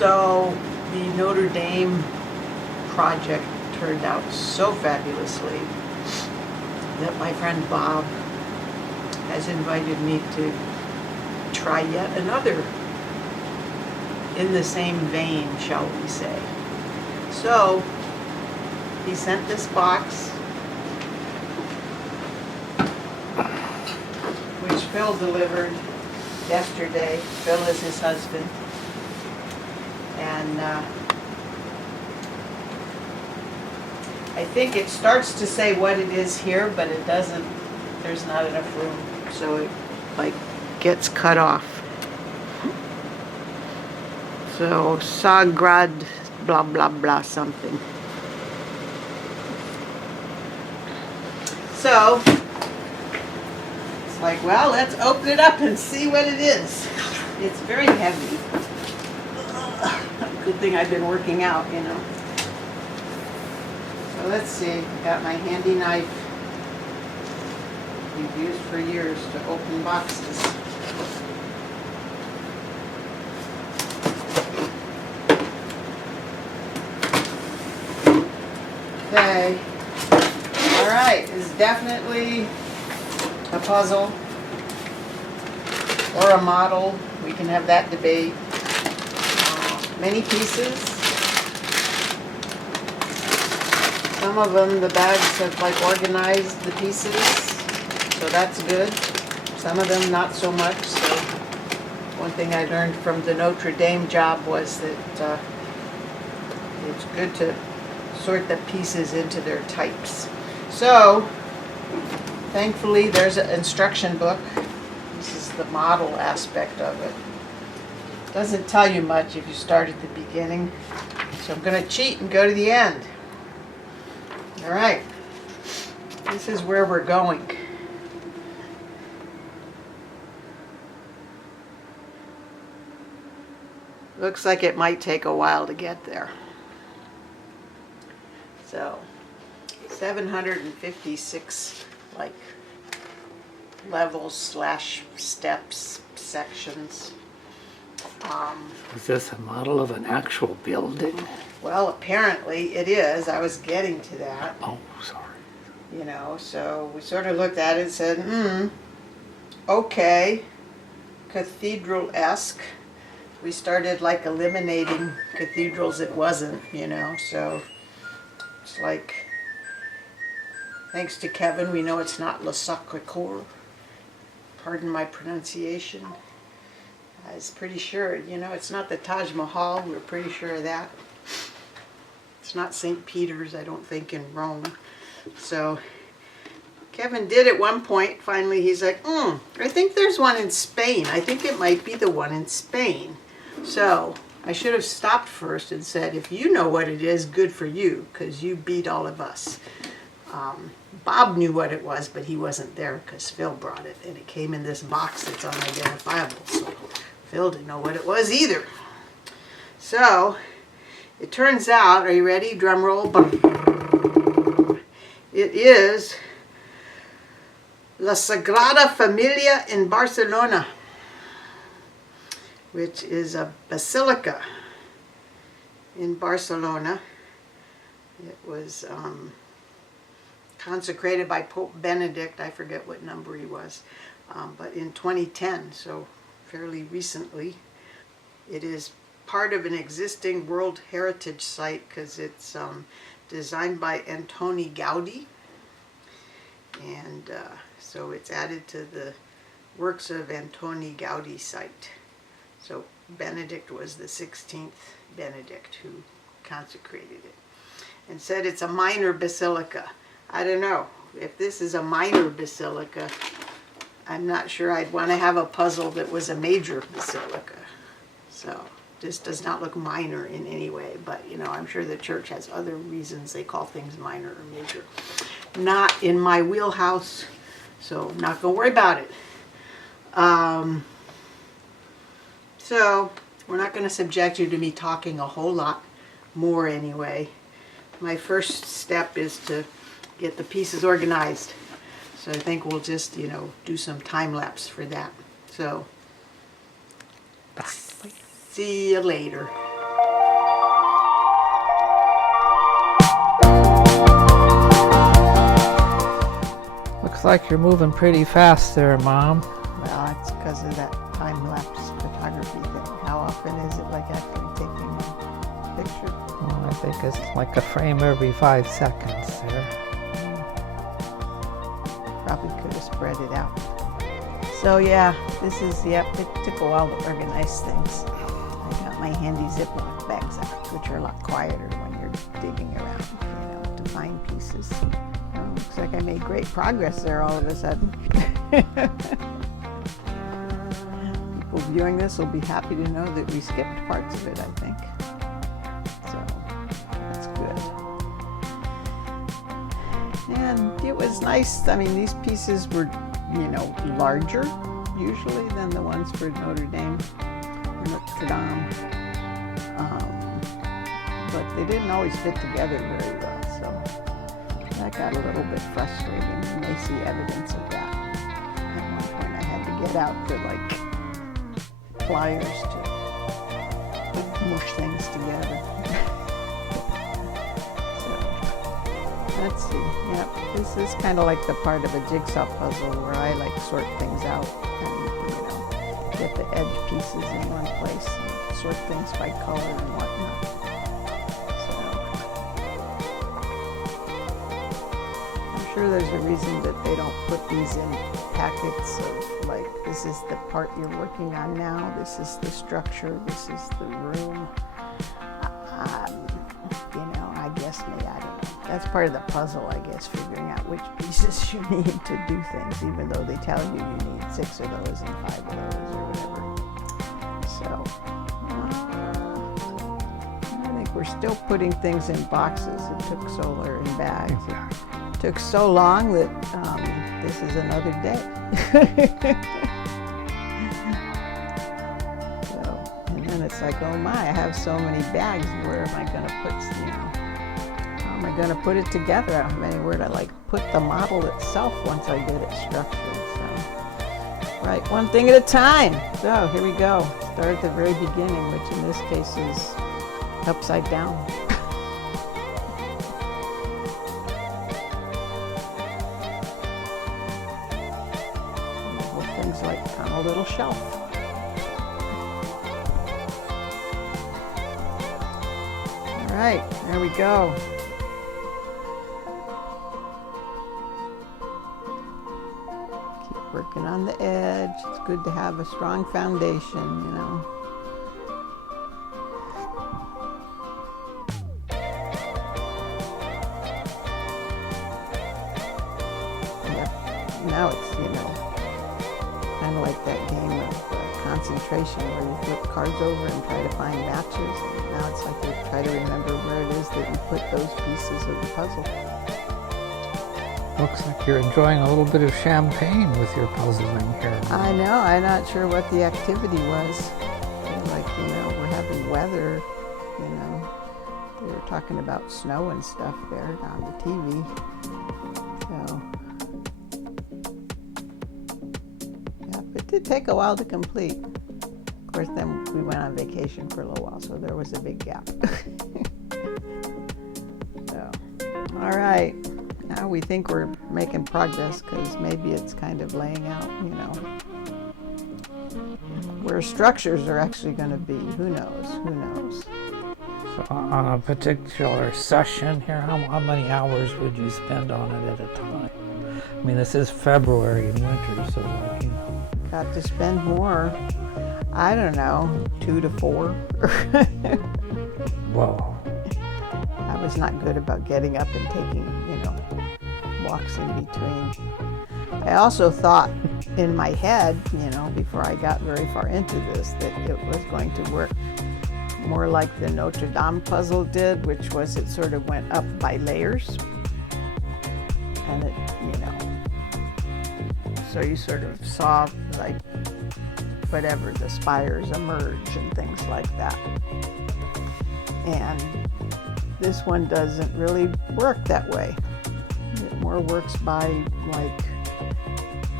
So the Notre Dame project turned out so fabulously that my friend Bob has invited me to try yet another in the same vein, shall we say. So he sent this box, which Phil delivered yesterday. Phil is his husband. And I think it starts to say what it is here, but it doesn't, there's not enough room. So it like gets cut off. So Sagrada blah blah blah something. So it's like, well, let's open it up and see what it is. It's very heavy. Good thing I've been working out, you know. So let's see. Got my handy knife we've used for years to open boxes. Okay. Alright, it's definitely a puzzle or a model. We can have that debate. Many pieces. Some of them, the bags have like organized the pieces, so that's good. Some of them not so much. So one thing I learned from the Notre Dame job was that it's good to sort the pieces into their types. So thankfully there's an instruction book. This is the model aspect of it. Doesn't tell you much if you start at the beginning. So I'm going to cheat and go to the end. Alright. This is where we're going. Looks like it might take a while to get there. So 756 like levels slash steps, sections. Is this a model of an actual building? Well, apparently it is. I was getting to that. Oh, sorry. You know, so we sort of looked at it and said, okay, cathedral-esque. We started like eliminating cathedrals it wasn't, you know, so it's like, thanks to Kevin, we know it's not Le Sacré-Cœur. Pardon my pronunciation. I was pretty sure, you know, it's not the Taj Mahal. We're pretty sure of that. It's not St. Peter's, I don't think, in Rome. So Kevin did at one point, finally, he's like, I think there's one in Spain. I think it might be the one in Spain. So I should have stopped first and said, if you know what it is, good for you, because you beat all of us. Bob knew what it was, but he wasn't there because Phil brought it, and it came in this box that's unidentifiable. So Phil didn't know what it was either. So it turns out, are you ready? Drum roll. It is La Sagrada Família in Barcelona, which is a basilica in Barcelona. It was consecrated by Pope Benedict. I forget what number he was, but in 2010, so fairly recently. It is part of an existing World Heritage Site because it's designed by Antoni Gaudí, and so it's added to the Works of Antoni Gaudí site. So Benedict was the 16th Benedict who consecrated it, and said it's a minor basilica. I don't know. If this is a minor basilica, I'm not sure I'd want to have a puzzle that was a major basilica. So this does not look minor in any way, but you know, I'm sure the church has other reasons they call things minor or major. Not in my wheelhouse, so I'm not going to worry about it. So we're not going to subject you to me talking a whole lot more anyway. My first step is to get the pieces organized. So I think we'll just, you know, do some time lapse for that. So see you later. Looks like you're moving pretty fast there, Mom. Well, it's because of that time-lapse photography thing. How often is it like actually taking a picture? Well, I think it's like a frame every 5 seconds there. Probably could have spread it out. So yeah, this is, yep, it took a while to organize things. I got my handy Ziploc bags out, which are a lot quieter when you're digging around, to find pieces. Oh, looks like I made great progress there all of a sudden. People viewing this will be happy to know that we skipped parts of it, I think. So that's good. And it was nice. I mean, these pieces were, larger usually than the ones for Notre Dame, Notre Dame. But they didn't always fit together very well, so that got a little bit frustrating. You may see evidence of that. At one point I had to get out the pliers to mush things together. Let's see, yep, this is kind of like the part of a jigsaw puzzle where I like sort things out and, get the edge pieces in one place and sort things by color and whatnot. So, I'm sure there's a reason that they don't put these in packets of like, this is the part you're working on now, this is the structure, this is the room. I guess maybe, I don't know. That's part of the puzzle, I guess, figuring out which pieces you need to do things, even though they tell you need 6 of those and 5 of those or whatever. So, I think we're still putting things in boxes. It took Solar in bags. It took so long that this is another day. And then it's like, oh my, I have so many bags. Where am I going to put, how am I going to put it together? I don't have anywhere to put the model itself once I get it structured. So, right, one thing at a time. So here we go. Start at the very beginning, which in this case is upside down. The whole thing's like on a little shelf. All right, there we go. Keep working on the edge. It's good to have a strong foundation, Now it's, kind of like that game of concentration where you flip cards over and try to find matches. And now it's like you try to remember where it is that you put those pieces of the puzzle. Looks like you're enjoying a little bit of champagne with your puzzling here. I know. I'm not sure what the activity was. We're having weather, They were talking about snow and stuff there on the TV. So, it did take a while to complete. Of course, then we went on vacation for a little while, so there was a big gap. So, all right. Now we think we're making progress because maybe it's kind of laying out, where structures are actually going to be. Who knows? So on a particular session here, how many hours would you spend on it at a time? I mean, this is February in winter, so Got to spend more. I don't know, 2 to 4. Whoa. I was not good about getting up and taking, walks in between. I also thought in my head, before I got very far into this, that it was going to work more like the Notre Dame puzzle did, which was it sort of went up by layers. And it, so you sort of saw whatever, the spires emerge and things like that. And this one doesn't really work that way. It more works by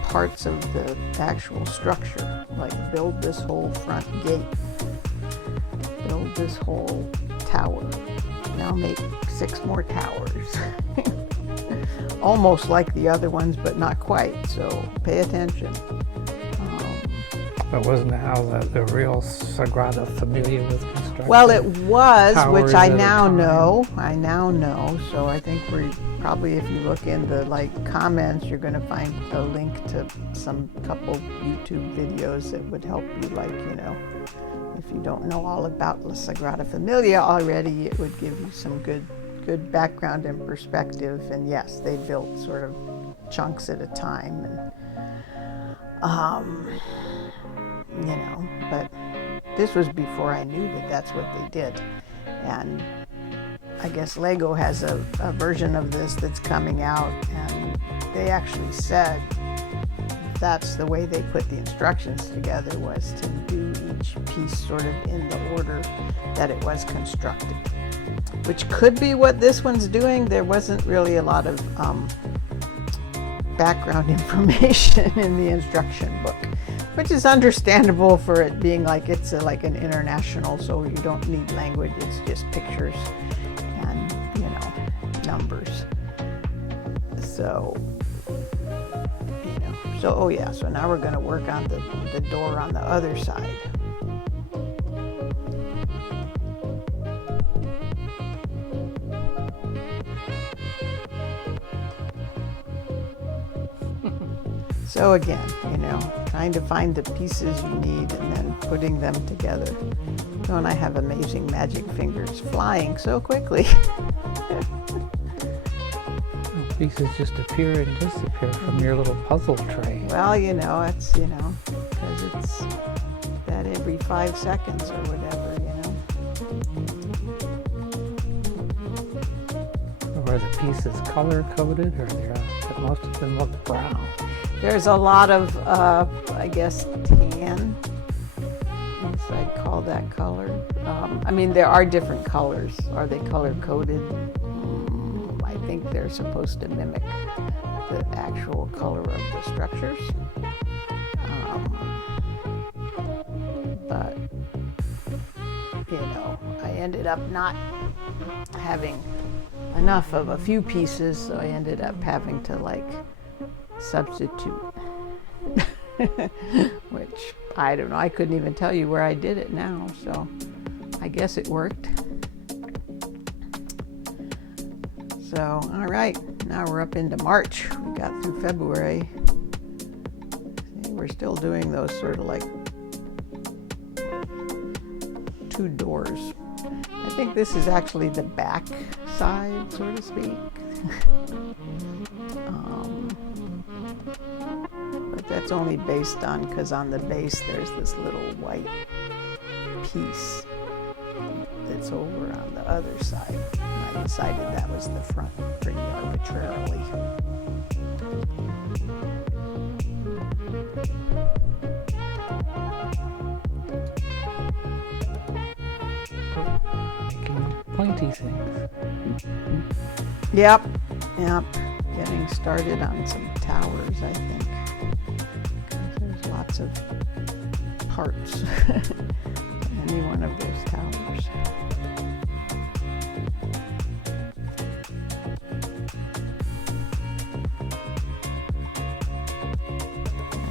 parts of the actual structure, build this whole front gate, build this whole tower, now make 6 more towers. almost like the other ones, but not quite. So pay attention. But wasn't that how the real Sagrada Familia was constructed? Well, it was, which Towers I at a now time. know. I now know. So I think we're probably, if you look in the comments, you're going to find a link to some couple YouTube videos that would help you, if you don't know all about La Sagrada Familia already, it would give you some good background and perspective. And yes, they built sort of chunks at a time, and but this was before I knew that that's what they did. And I guess Lego has a version of this that's coming out, and they actually said that's the way they put the instructions together, was to do each piece sort of in the order that it was constructed, which could be what this one's doing. There wasn't really a lot of background information in the instruction book, which is understandable for it being it's like an international, so you don't need language, it's just pictures and numbers. So so now we're going to work on the door on the other side. So again, trying to find the pieces you need and then putting them together. Don't I have amazing magic fingers flying so quickly? Pieces just appear and disappear from your little puzzle tray. Well, it's, because it's that every 5 seconds or whatever, Are the pieces color coded, or most of them look brown? There's a lot of, I guess, tan, as I'd call that color. There are different colors. Are they color coded? I think they're supposed to mimic the actual color of the structures. But, I ended up not having enough of a few pieces, so I ended up having to substitute, which I don't know. I couldn't even tell you where I did it now, so I guess it worked. So, all right, now we're up into March. We got through February. See, we're still doing those sort of 2 doors. I think this is actually the back side, so to speak. But that's only based on, because on the base there's this little white piece that's over on the other side. And I decided that was the front pretty arbitrarily. Making pointy things. Yep. Getting started on some towers, I think. There's lots of parts to any one of those towers.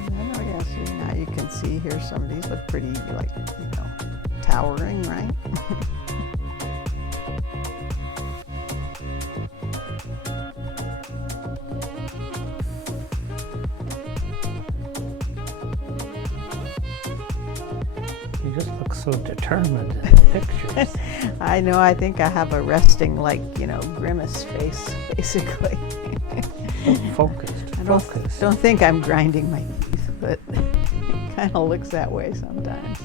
And then, see, now you can see here some of these look pretty, towering, right? You just look so determined in the pictures. I know, I think I have a resting, grimace face, basically. Focused. I don't think I'm grinding my teeth, but it kind of looks that way sometimes.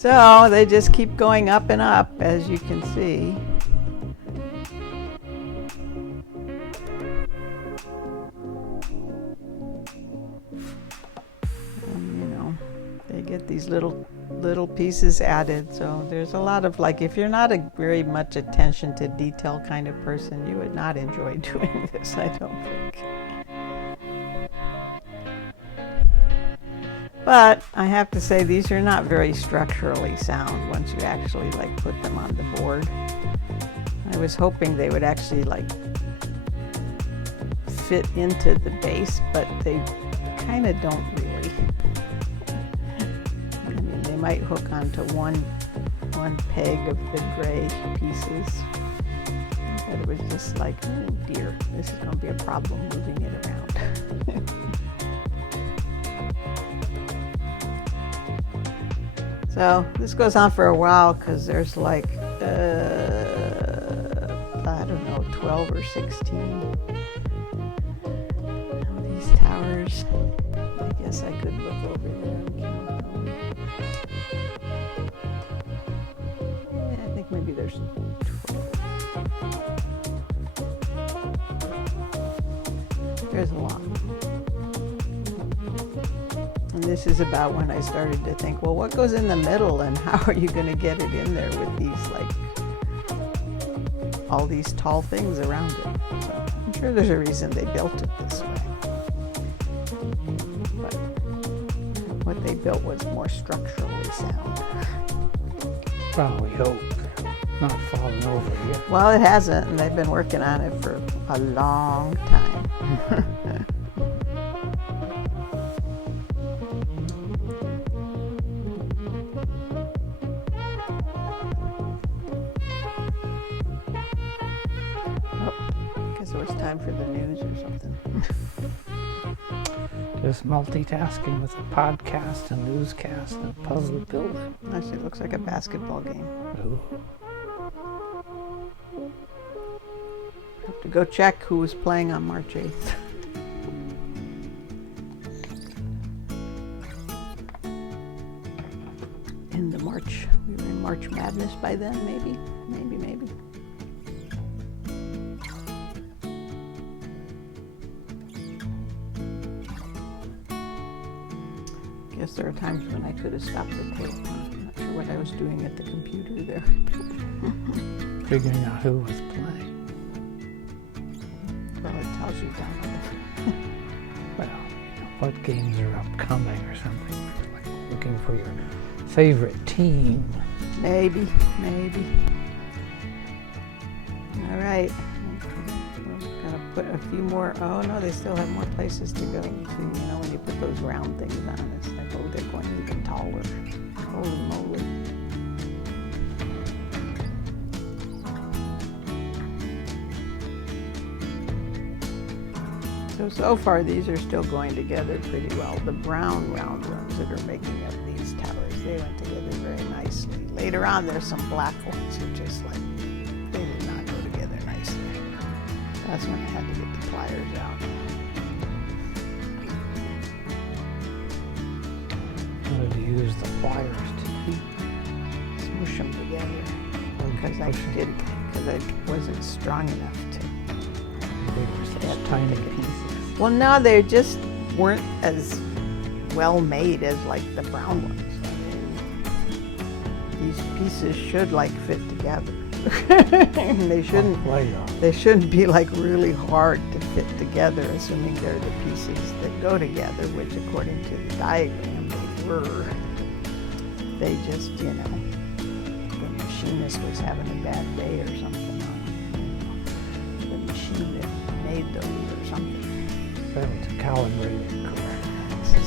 So they just keep going up and up, as you can see. And, they get these little pieces added. So there's a lot of, if you're not a very much attention to detail kind of person, you would not enjoy doing this, I don't think. But I have to say, these are not very structurally sound once you actually put them on the board. I was hoping they would actually fit into the base, but they kind of don't really. I mean, they might hook onto one peg of the gray pieces, but it was just like, oh dear, this is going to be a problem moving it around. So this goes on for a while because there's like, I don't know, 12 or 16 of these towers. I guess I could look over there and count them. Yeah, I think maybe there's 12. There's a lot. And this is about when I started to think, well, what goes in the middle and how are you going to get it in there with these, like, all these tall things around it. So I'm sure there's a reason they built it this way. But what they built was more structurally sound. Well, we hope. Not falling over yet. Well, it hasn't, and they've been working on it for a long time. Time for the news or something. Just multitasking with a podcast, a newscast, and a puzzle building. Actually, it looks like a basketball game. Ooh. Have to go check who was playing on March 8th. In the March, we were in March Madness by then, maybe. Guess there are times when I could have stopped the tape. I'm not sure what I was doing at the computer there. Figuring out who was playing. Well, it tells you down there. Well, what games are upcoming or something. Like looking for your favorite team. Maybe. All right. We've got to put a few more. Oh, no, they still have more places to go to. You know, when you put those round things on, it's like, oh, they're going even taller. Holy moly. So far, these are still going together pretty well. The brown round ones that are making up these towers, they went together very nicely. Later on, there's some black ones that just like, they did not go together nicely. That's when I had to get the pliers out. How did you use the pliers to Smoosh them together. Because I wasn't strong enough to. They were such tiny pieces. Well, no, they just weren't as well made as like the brown ones. These pieces should like fit together. They shouldn't be like really hard to fit together, assuming they're the pieces that go together, which according to the diagram they were. They just, you know, the machinist was having a bad day or something on the machine that made those or something. Failed to calibrate it correctly.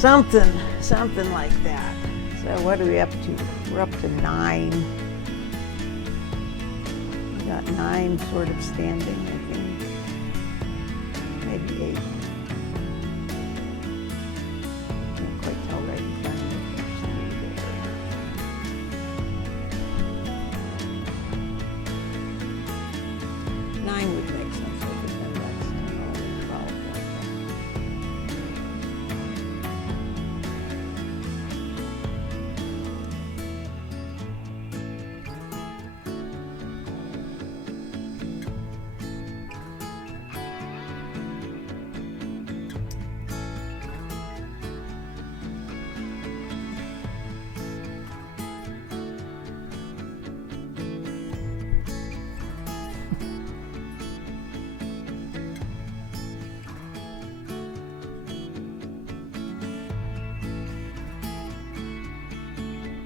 Something like that. So what are we up to? We're up to 9. We got 9 sort of standing, I think. Maybe 8. Can't quite tell right in front of me. There's somebody there. 9 would make sense. Because then that's 12 like that.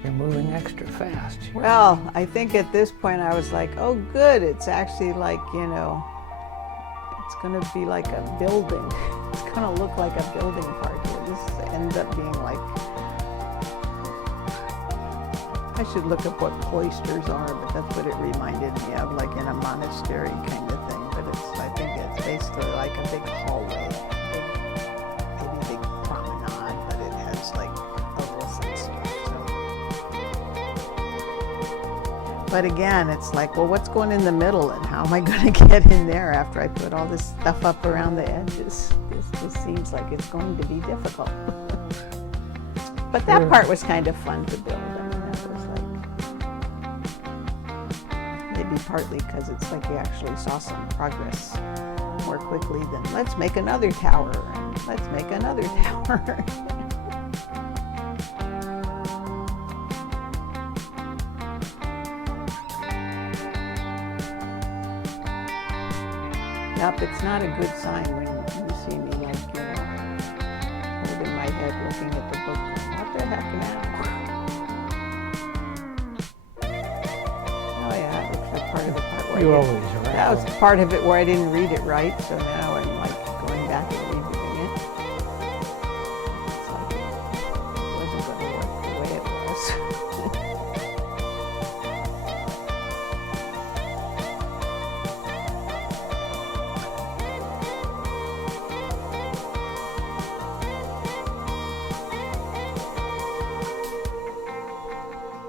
You're moving extra fast. Well, I think at this point I was like, oh good, it's actually like, you know, It's going to be like a building. It's going to look like a building part here. This ends up being like, I should look up what cloisters are, but that's what it reminded me of, like in a monastery kind of thing. But I think it's basically like a big hallway, maybe a big promenade, but it has like a roof and stuff. So. But again, it's like, well, what's going in the middle, and how am I going to get in there after I put all this stuff up around the edges? This just seems like it's going to be difficult. But that part was kind of fun to build. Maybe partly because it's like you actually saw some progress more quickly than let's make another tower and let's make another tower. Yep, it's not a good sign when you see me like, holding my head looking at the book. What the heck now? You always are. That was part of it where I didn't read it right, so now I'm like going back and reading it. It's like it wasn't going to work the way it was.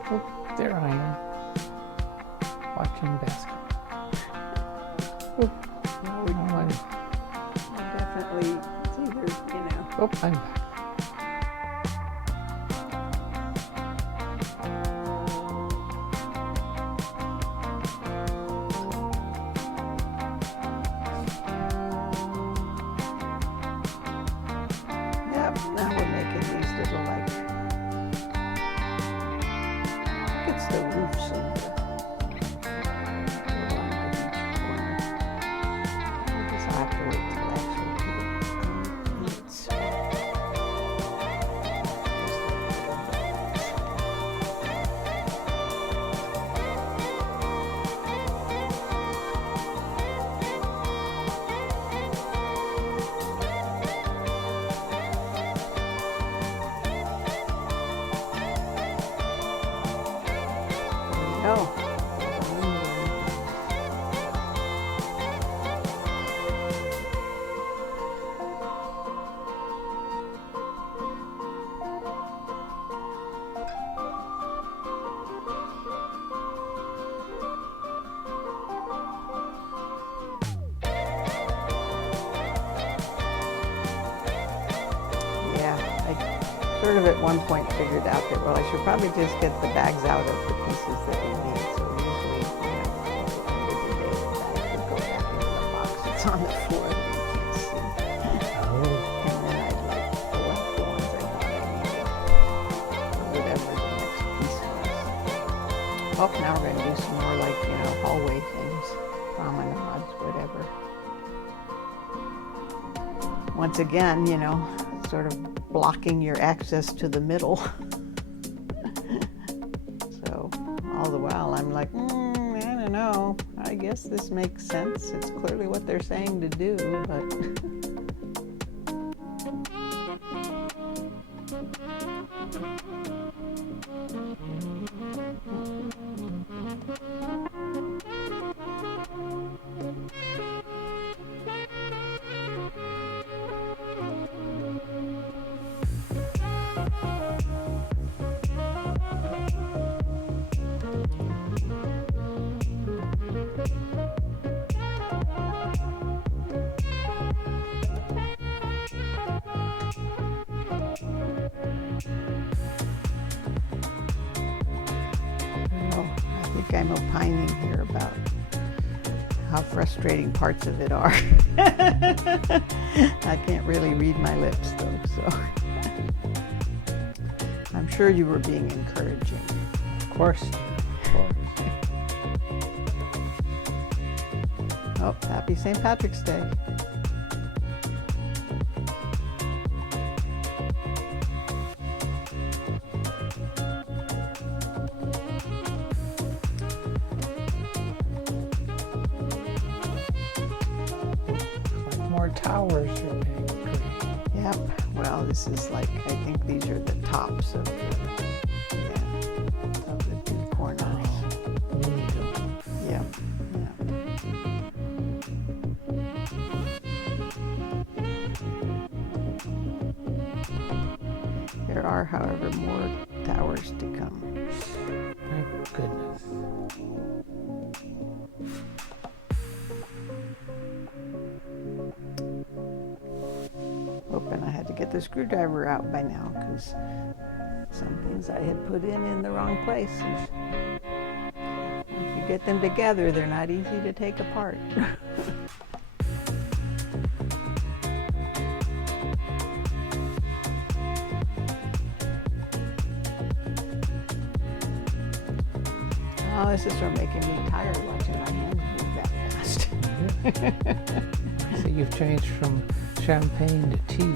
Oh, there I am, watching basketball. Definitely, it's either, Oh, I'm back. Yep, now we're making these little like, it's the roofs of the Oh. Yeah, I sort of at one point figured out that, well, I should probably just get the bags out of the pieces that we need. So usually, at the end of the day, the bag would go back into the box that's on the floor that you can't see. And then I'd like pull out the ones I thought I needed, or whatever the next piece was. Oh, now we're going to do some more like, hallway things, promenades, whatever. Once again, sort of blocking your access to the middle. So all the while I'm like, I don't know. I guess this makes sense. It's clearly what they're saying to do, but I'm opining here about how frustrating parts of it are. I can't really read my lips though, so I'm sure you were being encouraging. Of course. Oh, happy St. Patrick's Day. towers are being created. Yep. Well, this is like, I think these are the tops of the two corners. Yep. There are, however, more towers to come. Thank goodness. Hoping I had to get the screwdriver out by now, because some things I had put in the wrong places. If you get them together, they're not easy to take apart. Oh, this is sort of making me tired watching my hands move that fast. So you've changed from champagne to tea.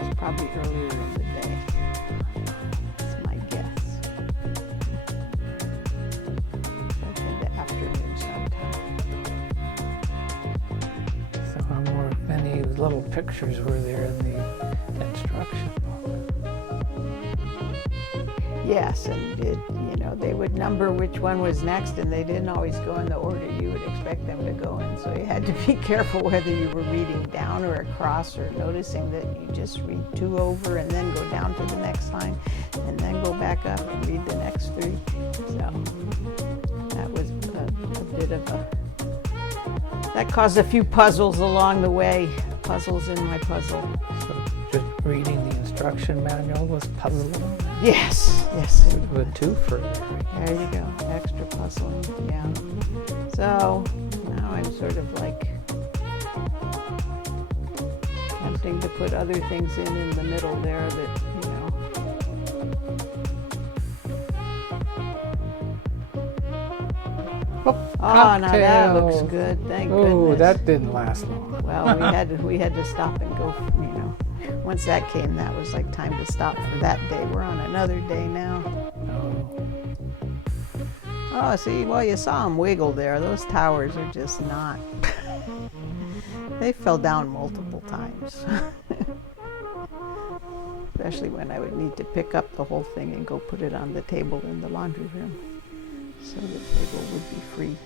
It's probably earlier in the day. That's my guess. Like in the afternoon sometime. So how many little pictures were there in the instruction book? Yes, and they would number which one was next, and they didn't always go in the order you would expect them to go in. So you had to be careful whether you were reading down or across, or noticing that you just read 2 over and then go down to the next line, and then go back up and read the next 3. So that was a bit of that caused a few puzzles along the way. Puzzles in my puzzle. So just reading the instruction manual was puzzling? Yes. With 2 for There you go, extra puzzling, yeah. So now I'm sort of like attempting to put other things in the middle there that, Oh, now that looks good, thank goodness. Oh, that didn't last long. Well, we had to stop and go, Once that came, that was like time to stop for that day. We're on another day now. Oh, see, well, you saw them wiggle there. Those towers are just not. They fell down multiple times. Especially when I would need to pick up the whole thing and go put it on the table in the laundry room, so the table would be free.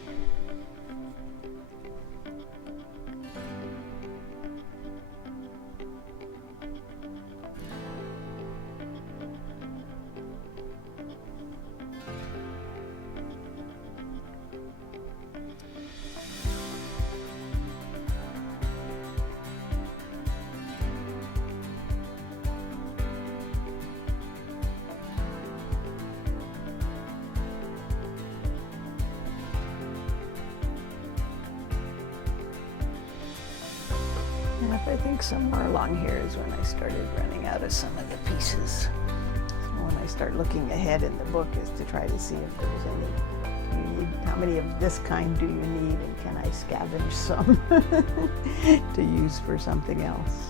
I think somewhere along here is when I started running out of some of the pieces. So when I start looking ahead in the book is to try to see if there's any. How many of this kind do you need, and can I scavenge some to use for something else?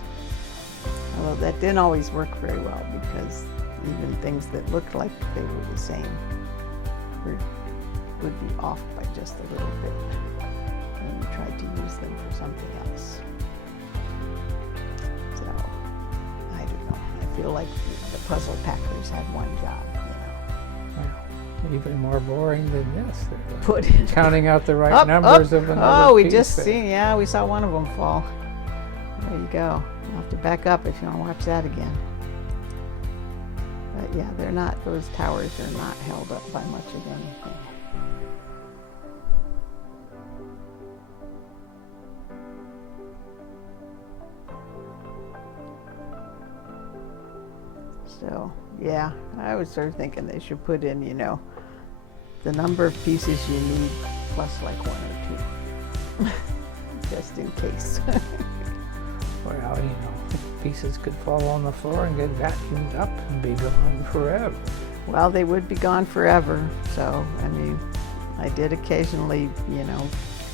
Although that didn't always work very well, because even things that looked like they were the same would be off by just a little bit when you tried to use them for something else. I don't know. I feel like the puzzle packers had one job, Even more boring than this. Put counting out the right numbers of another we piece just there. seen, we saw one of them fall. There you go. You'll have to back up if you want to watch that again. But yeah, they're not, those towers are not held up by much of anything. So, yeah, I was sort of thinking they should put in, the number of pieces you need plus like 1 or 2, just in case. Well, pieces could fall on the floor and get vacuumed up and be gone forever. Well, they would be gone forever. So, I did occasionally,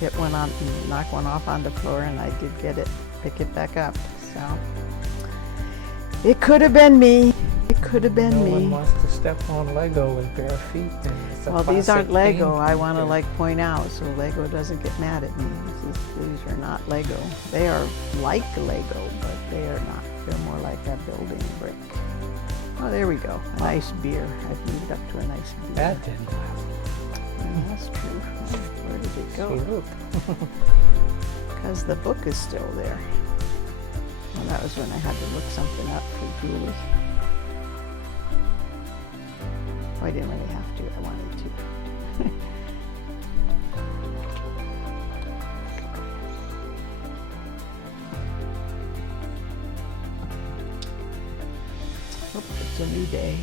hit one on, knock one off on the floor, and I did pick it back up. So, it could have been me. Could have been no me. one wants to step on Lego with bare feet. Well, these aren't Lego. I want to to point out so Lego doesn't get mad at me. These are not Lego. They are like Lego, but they are not. They're more like a building brick. Oh, there we go. A nice beer. I've moved up to a nice beer. That didn't last. Yeah, that's true. Where did it go? Because the book is still there. Well, that was when I had to look something up for Julie. Oh, I didn't really have to. I wanted to. Oh, it's a new day.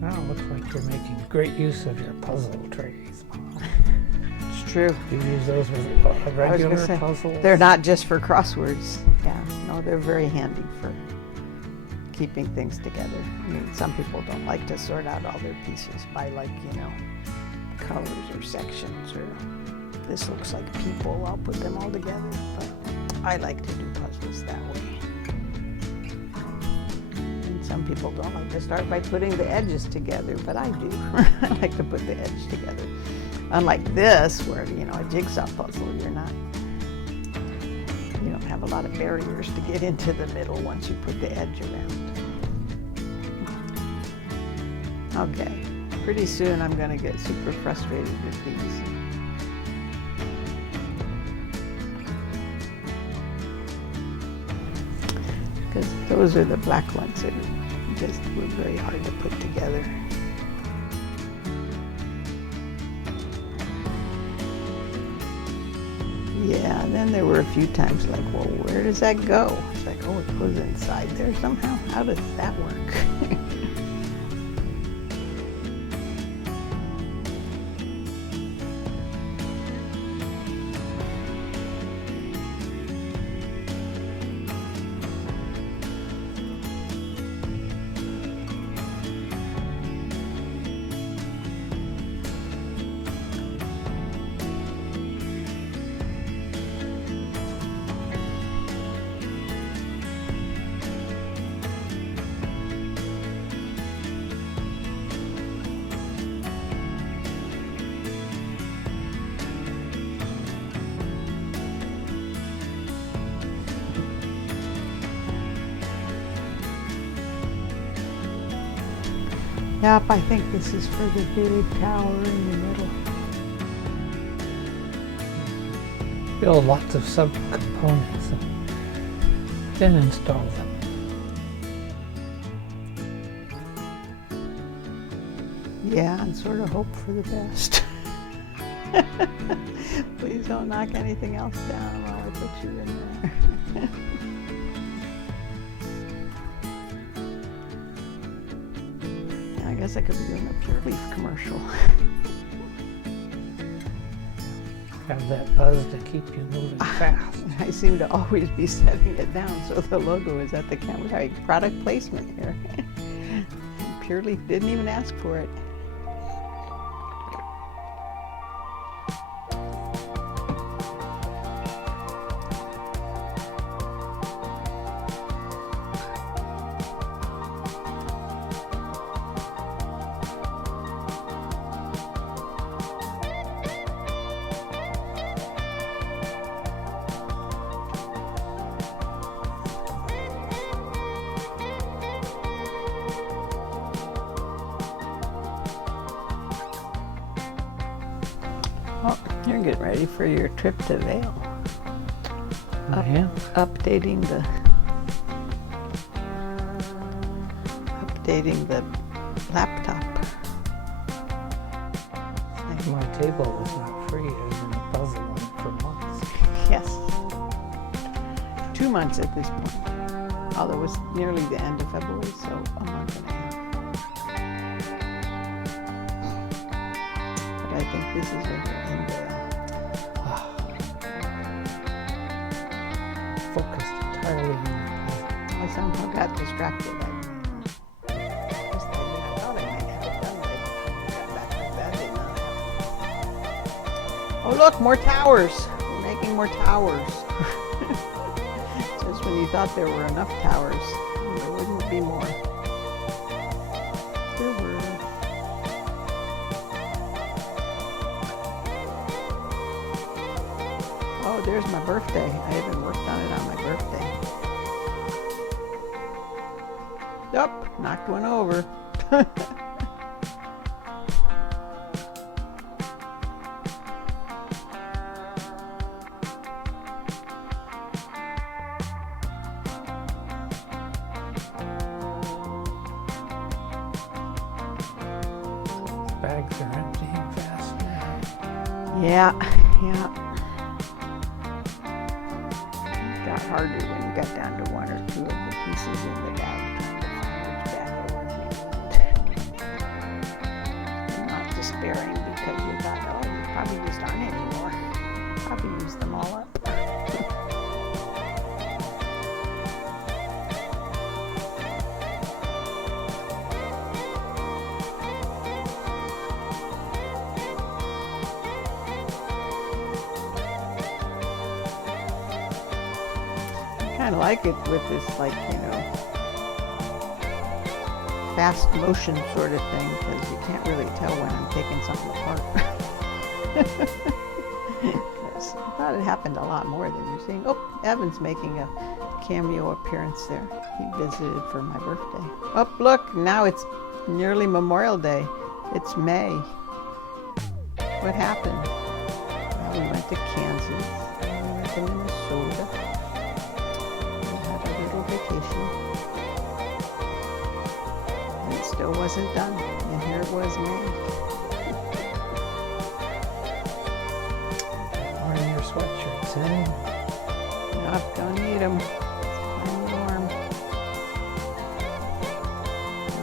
Now it looks like you're making great use of your puzzle trays, Mom. It's true. Do you use those with I was regular gonna say, puzzles? they're not just for crosswords. Yeah, no, they're very handy for keeping things together. I mean, some people don't like to sort out all their pieces by, like, you know, colors or sections, or this looks like people, I'll put them all together. But I like to do puzzles that way. And some people don't like to start by putting the edges together, but I do. I like to put the edge together. Unlike this, where, you know, a jigsaw puzzle, you don't have a lot of barriers to get into the middle once you put the edge around. Okay, pretty soon I'm gonna get super frustrated with these. Because those are the black ones that just were very hard to put together. Yeah, and then there were a few times like, well, where does that go? It's like, oh, it goes inside there somehow? How does that work? Yep, I think this is for the big tower in the middle. Build lots of subcomponents and then install them. Yeah, and sort of hope for the best. Please don't knock anything else down while I put you in there. I guess I could be doing a Pure Leaf commercial. Have that buzz to keep you moving fast. I seem to always be setting it down so the logo is at the camera. Product placement here. Pure Leaf didn't even ask for it. Oh, you're getting ready for your trip to Vail. I am. Updating the laptop. My table was not free. I've been puzzling for months. Yes. 2 months at this point. Although it was nearly the end of February, so a month and a half. But I think this is over in Vail. Focused entirely on distracted. I thought I might have it done by the time we got back to bed. Oh look, more towers. We're making more towers. Just when you thought there were enough towers, there wouldn't be more. There were. Oh, there's my birthday. I haven't worked on it on my birthday. Yup, knocked one over. Bags are emptying fast now. Yeah. Got harder when you got down to one or two of the pieces in the bag, trying to find which bag it was. You're not despairing because you thought, oh, you probably just aren't anymore. Probably used them all up. I kind of like it with this, like, fast motion sort of thing, because you can't really tell when I'm taking something apart. I thought it happened a lot more than you're seeing. Oh, Evan's making a cameo appearance there. He visited for my birthday. Oh, look, now it's nearly Memorial Day. It's May. What happened? Well, we went to Kansas. We went to Minnesota. Vacation, and it still wasn't done, and here it was May. Wearing your sweatshirts, eh? Nope, don't need them. It's warm.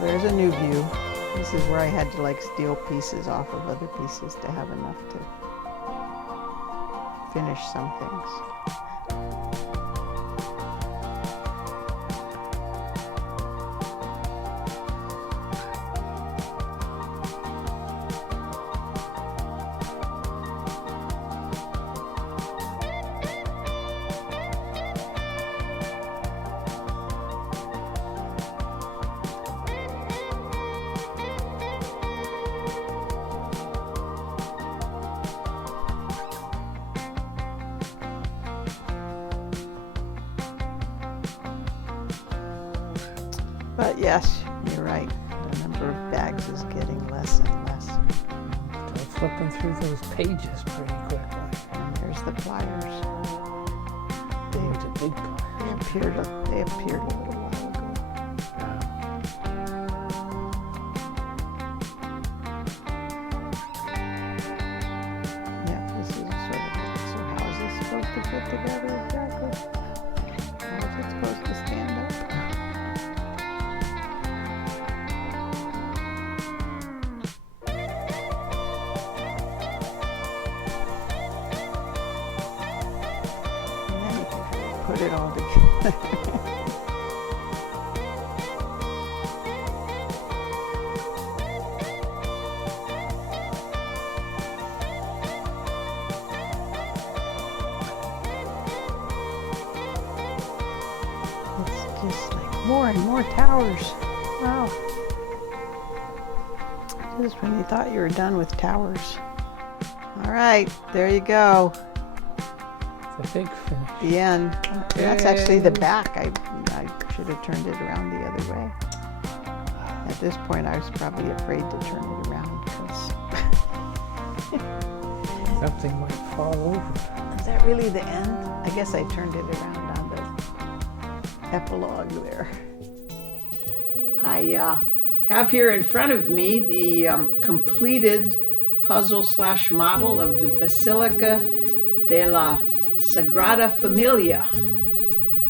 There's a new view. This is where I had to like steal pieces off of other pieces to have enough to finish some things. But yes, you're right. The number of bags is getting less and less. Start flipping through those pages pretty quickly. And there's the pliers. It's a big pliers. They appeared a little while ago. Yeah, this is sort of so how is this supposed to fit together exactly? How is it supposed to stand up? Put it all together. It's just like more and more towers. Wow. Just when you thought you were done with towers. All right, there you go. It's a big finish. The end. That's actually the back. I should have turned it around the other way. At this point, I was probably afraid to turn it around because Something might fall over. is that really the end? I guess I turned it around on the epilogue there. I have here in front of me the completed puzzle/model of the Basilica de la Sagrada Família,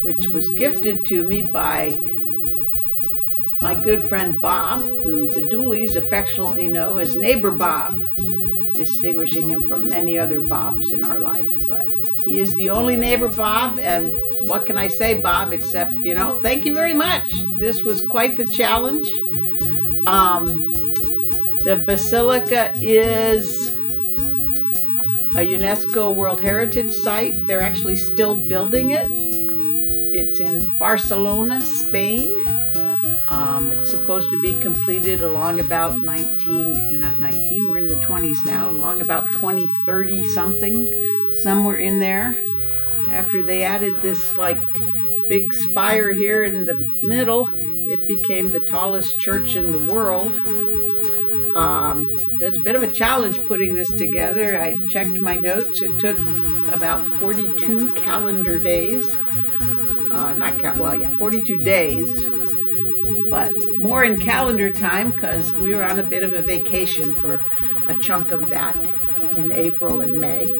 which was gifted to me by my good friend Bob, who the Dooleys affectionately know as Neighbor Bob. distinguishing him from many other Bobs in our life. But he is the only neighbor Bob, and what can I say, Bob, except, you know, thank you very much. This was quite the challenge. The basilica is a UNESCO World Heritage Site. They're actually still building it. It's in Barcelona, Spain. It's supposed to be completed along about we're in the 20s now, along about 2030 something, somewhere in there. After they added this like big spire here in the middle, it became the tallest church in the world. It was a bit of a challenge putting this together. I checked my notes. It took about 42 calendar days. 42 days, but more in calendar time because we were on a bit of a vacation for a chunk of that in April and May.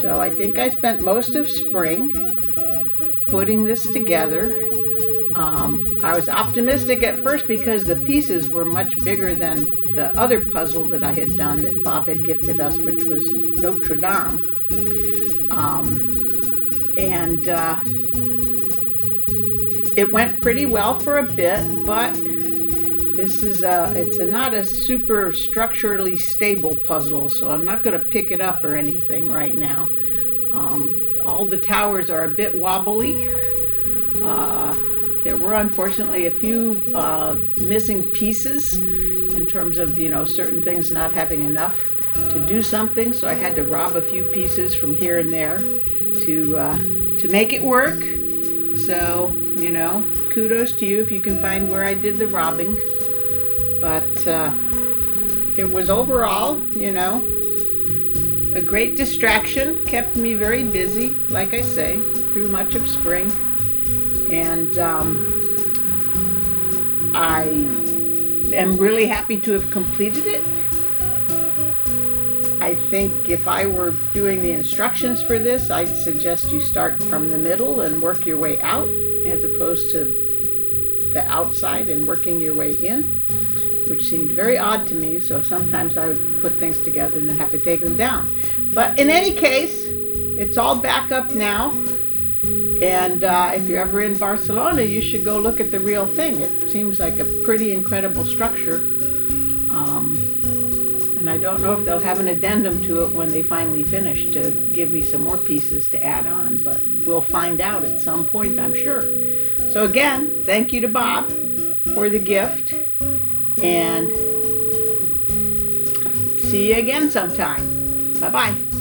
So I think I spent most of spring putting this together. I was optimistic at first because the pieces were much bigger than the other puzzle that I had done that Bob had gifted us, which was Notre Dame. It went pretty well for a bit, but this is not a super structurally stable puzzle, so I'm not going to pick it up or anything right now. All the towers are a bit wobbly. There were unfortunately a few missing pieces in terms of, you know, certain things not having enough to do something, so I had to rob a few pieces from here and there to make it work. So, you know, kudos to you if you can find where I did the robbing. But it was overall, you know, a great distraction. Kept me very busy, like I say, through much of spring. And I am really happy to have completed it. I think if I were doing the instructions for this, I'd suggest you start from the middle and work your way out, as opposed to the outside and working your way in, which seemed very odd to me, so sometimes I would put things together and then have to take them down. But in any case, it's all back up now, and if you're ever in Barcelona, you should go look at the real thing. It seems like a pretty incredible structure. And I don't know if they'll have an addendum to it when they finally finish to give me some more pieces to add on, but we'll find out at some point, I'm sure. So again, thank you to Bob for the gift, and see you again sometime. Bye-bye.